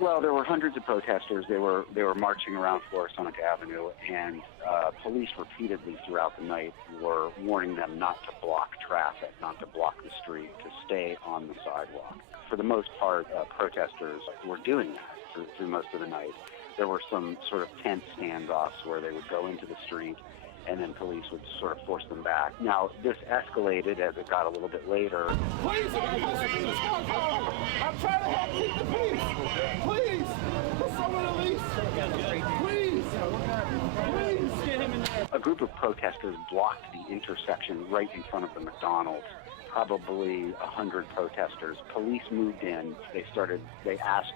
Well, there were hundreds of protesters. They were marching around FLORISSANT Avenue, and police repeatedly throughout the night were warning them not to block traffic, not to block the street, to stay on the sidewalk. For the most part, protesters were doing that through most of the night. There were some sort of tense standoffs where they would go into the street and then police would sort of force them back. Now, this escalated as it got a little bit later. Please, I'm trying to help keep the peace. Please, put someone at least. Please, please. Get him in there. A group of protesters blocked the intersection right in front of the McDonald's. Probably 100 protesters. Police moved in. They asked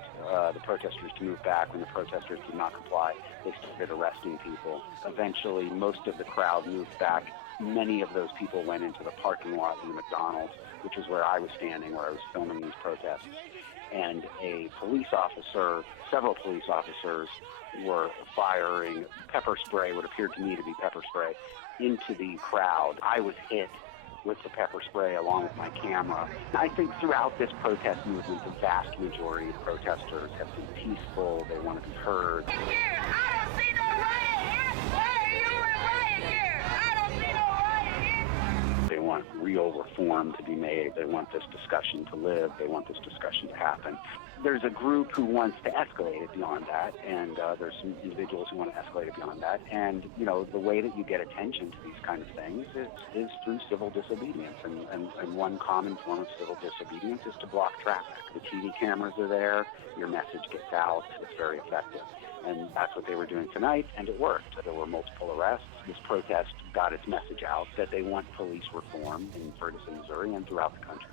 the protesters to move back. When the protesters did not comply, they started arresting people. Eventually, most of the crowd moved back. Many of those people went into the parking lot in the McDonald's, which is where I was standing, where I was filming these protests. And several police officers were firing pepper spray, what appeared to me to be pepper spray, into the crowd. I was hit with the pepper spray along with my camera. I think throughout this protest movement, the vast majority of protesters have been peaceful. They want to be heard. Here, I don't see no riot here. Why are you in riot here? I don't see no riot here. They want real reform to be made. They want this discussion to live. They want this discussion to happen. There's a group who wants to escalate it beyond that, and there's some individuals who want to escalate it beyond that. And, the way that you get attention to these kind of things is through civil disobedience. And one common form of civil disobedience is to block traffic. The TV cameras are there. Your message gets out. It's very effective. And that's what they were doing tonight, and it worked. There were multiple arrests. This protest got its message out that they want police reform in Ferguson, Missouri, and throughout the country.